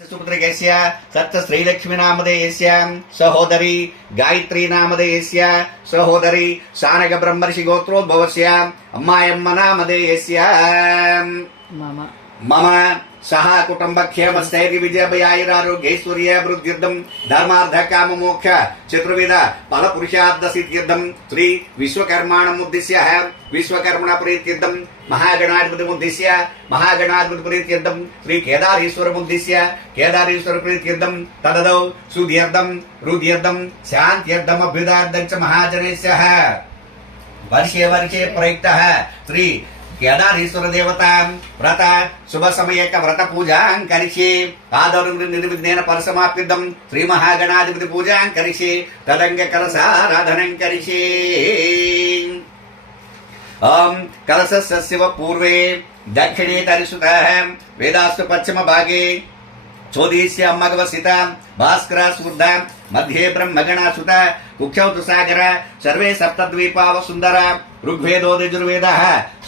सुपुत्रस्य सत्य श्रीलक्ष्मी नामधेयस्य सहोदरी गायत्री नामधेयस्य सहोदरी शानक ब्रह्मर्षि गोत्रोद्भवस्य अम्मायम्म नामधेयस्य मम सह कुटुंबक्षेम स्थैर्य विजय भयायुरारोग्यैश्वर्य वृद्धिर्दं धर्मार्थ काम मोक्ष चतुर्विध फल पुरुषार्थ सिद्ध्यर्थं श्री विश्वकर्माणमुद्दिश्य विश्वकर्मण प्रीत्यर्थं महागणाधिपतिमुद्दिश्य महागणाधिपति प्रीत्यर्थं श्री केदारेश्वरमुद्दिश्य केदारेश्वर प्रीत्यर्थं तददौ सुध्यर्थं रुध्यर्थं शान्त्यर्थं अभ्युदार्थं च महाजनेभ्यः वर्षे वर्षे प्रयुक्तः श्री केदारेश्वर देवता व्रत शुभ समय व्रत पूजा करिष्ये आदौ निर्विघ्नेन परसमाप्यर्थं श्री महागणाधिपति पूजा करिष्ये तदंग कलशाराधनं करिष्ये। ओम कलशस्य शिव पूर्वे दक्षिणे तरिसुतः वेदास्तु पश्चिम भागे चोदीस्य अम्मगवसिता भास्करा सुर्ध मध्ये ब्रह्मगणासुत कुक्षौ तु सागर सर्वे सप्तद्वीपाव सुंदर ऋग्वेदो यजुर्वेदः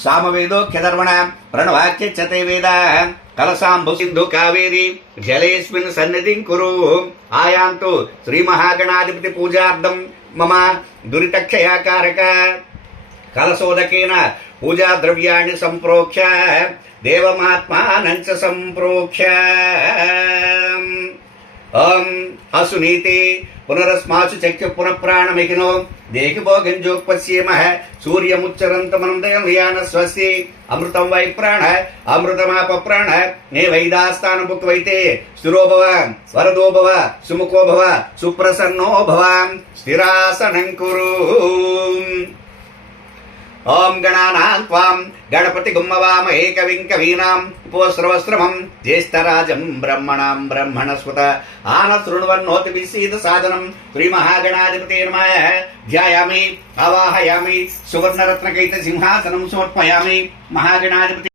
सामवेदोऽख्यधर्वण प्रणवाक्य चते वेदाः कलशाम्बु सिन्धु कावेरी जलेऽस्मिन् सन्निधिं कुरु आयान्तु श्री महागणाधिपति पूजार्थं मम दुरितक्षयाकारक कलशोदकेन पूजा द्रव्याणि संप्रोक्ष देवमात्मानं च संप्रोक्ष। असुनीति पुनरस्मासु चक्ष पुनः प्राणमेकिनो देहिभोगञ्जोपश्येमः सूर्यमुच्चरन्तमनन्दयं स्वस्ति अमृतं वै प्राणः अमृतमाप प्राणः नेवैदास्तानं भुक्त्वैते स्थिरो भव वरदो भव सुमुखो भव सुप्रसन्नो भव स्थिरासनं कुरु। ओम गणानां त्वां गणपतिगुं हवामहे कविं कवीनाम् उपस्रवस्त्रमं ज्येष्ठराजं ब्रह्मणां ब्रह्मणस्पत आनशृण्वन्नोति विसीद साधनं श्रीमहागणाधिपते नमः। ध्यायामि आवाहयामि सुवर्णरत्नकैत सिंहासनं समर्पयामि महागणाधिपति